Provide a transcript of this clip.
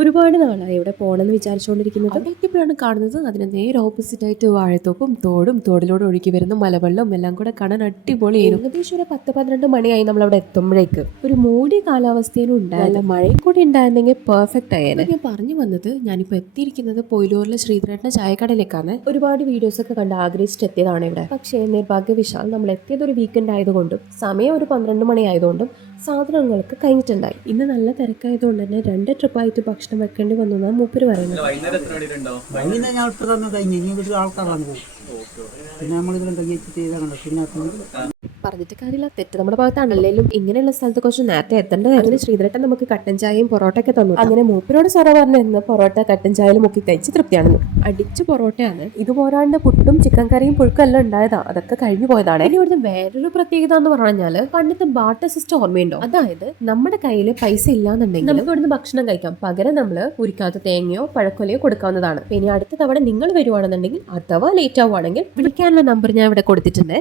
ഒരുപാട് നാളായി ഇവിടെ പോകണമെന്ന് വിചാരിച്ചുകൊണ്ടിരിക്കുന്നത് അവിടെ എത്തിയപ്പോഴാണ് കാണുന്നത്. അതിന് നേരെ ഓപ്പോസിറ്റ് ആയിട്ട് വാഴത്തോപ്പും തോടും തോടിലൂടെ ഒഴുകി വരുന്ന മലവെള്ളവും എല്ലാം കൂടെ കാണാൻ അടിപൊളിയായിരുന്നു ഏകദേശം ഒരു പത്ത് പന്ത്രണ്ട് മണിയായി നമ്മൾ അവിടെ എത്തുമ്പോഴേക്ക്. ഒരു മൂടിയ കാലാവസ്ഥയിലും ഉണ്ടായില്ല മഴയും കൂടി ഉണ്ടായിരുന്നെങ്കിൽ പെർഫെക്റ്റ് ആയേനെ. ഞാൻ പറഞ്ഞു വന്നത് ഞാനിപ്പോൾ എത്തിയിരിക്കുന്നത് പൊയിലൂരിലെ ശ്രീധരേട്ടന്റെ ചായക്കടയിലേക്കാണ്. ഒരുപാട് വീഡിയോസ് ഒക്കെ കണ്ട് ആഗ്രഹിച്ചിട്ട് എത്തിയതാണ് ഇവിടെ. പക്ഷേ നിർഭാഗ്യവിശാൽ നമ്മൾ എത്തിയത് ഒരു വീക്കെൻഡ് ആയതുകൊണ്ടും സമയം ഒരു പന്ത്രണ്ട് മണി ആയതുകൊണ്ടും സാധനങ്ങൾക്ക് കഴിഞ്ഞിട്ടുണ്ടായി. ഇന്ന് നല്ല തിരക്കായതുകൊണ്ട് തന്നെ രണ്ട് ട്രിപ്പായിട്ട് ഭക്ഷണം വെക്കേണ്ടി വന്നു എന്നാണ് മൂപ്പര് പറയുന്നത്. വൈകുന്നേരം ഞാൻ ഇപ്പം തന്നെ കഴിഞ്ഞു. ഇനി വീട്ടിൽ ആൾക്കാരാണ് പോകും. പിന്നെ നമ്മളിതിലും കയ്യെത്തി ചെയ്താൽ കണ്ടോ? പിന്നെ പറഞ്ഞിട്ട് കാര്യമില്ല. തെറ്റ് നമ്മുടെ ഭാഗത്താണല്ലേലും ഇങ്ങനെയുള്ള സ്ഥലത്ത് കുറച്ച് നേരത്തെ എത്തേണ്ടതായിരുന്നു ശ്രീധരട്ടൻ നമുക്ക് കട്ടൻ ചായയും പൊറോട്ടയൊക്കെ തന്നു. അങ്ങനെ മൂപ്പരോട് സൊറ പറഞ്ഞിരുന്നു പൊറോട്ട കട്ടൻ ചായയിൽ മുക്കി കഴിച്ച് തൃപ്തിയാണെന്ന്. അടിച്ച് പൊറോട്ടയാണ് ഇത് പോരാണ്ട് പുട്ടും ചിക്കൻ കറിയും പുഴുക്കും എല്ലാം ഉണ്ടായതാ. അതൊക്കെ കഴിഞ്ഞു പോയതാണ്. ഇനി ഇവിടുത്തെ വേറൊരു പ്രത്യേകത എന്ന് പറഞ്ഞാൽ പണ്ടത്തെ ബാട്ടർ സിസ്റ്റം ഓർമ്മയുണ്ടോ? അതായത് നമ്മുടെ കയ്യിൽ പൈസ ഇല്ലാന്നുണ്ടെങ്കിൽ നമുക്ക് ഇവിടുന്ന് ഭക്ഷണം കഴിക്കാം. പകരം നമ്മൾ ഉരിക്കാത്ത തേങ്ങയോ പഴക്കൊലയോ കൊടുക്കാവുന്നതാണ്. ഇനി അടുത്ത തവണ നിങ്ങൾ വരുവാണെന്നുണ്ടെങ്കിൽ അഥവാ ലേറ്റ് ആവുകയാണെങ്കിൽ വിളിക്കാനുള്ള നമ്പർ ഞാൻ ഇവിടെ കൊടുത്തിട്ടുണ്ട്.